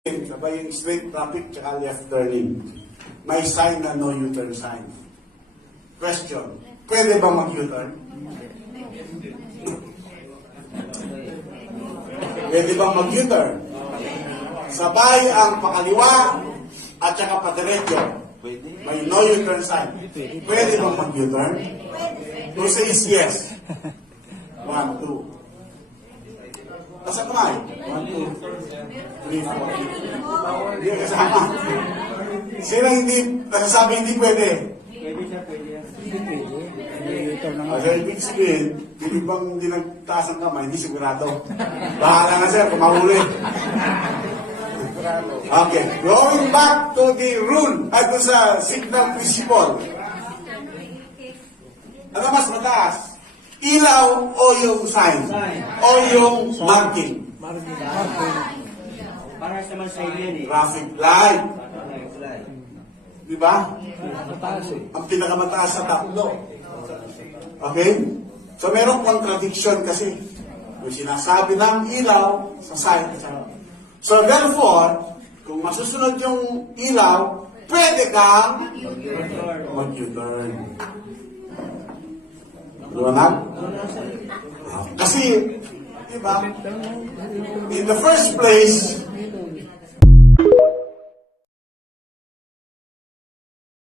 sabay yung straight traffic tsaka left turning. May sign na no U-turn sign. Question, pwede ba mag-U-turn? Pwede ba mag-U-turn? Sabay ang pakaliwa at saka padiretso. May no U-turn sign. Pwede ba mag-U-turn? Who says yes? 1, 2. Nasa kamay? 1, 2, 3, 4. Hindi kasama. Sino hindi nasasabi hindi pwede? Pwede siya, pwede yan. Hindi pwede. Kasi ibig sabihin, hindi bang hindi nagtaas ang kamay, hindi sigurado. Bahala na sir, kung mahuli. Okay, going back to the rule, at sa signal principle. Ano mas mataas? Ilaw o yung sign? O yung marking? Para sa mga sign yan eh. Traffic light. Di ba? Mataas eh. Ang pinakamataas sa tatlo. Okay? So merong contradiction kasi. Yung sinasabi ng ilaw sa sign. So therefore, kung masusunod yung ilaw, pwede kang mag-U-turn. Luwanag? Kasi, di ba? In the first place,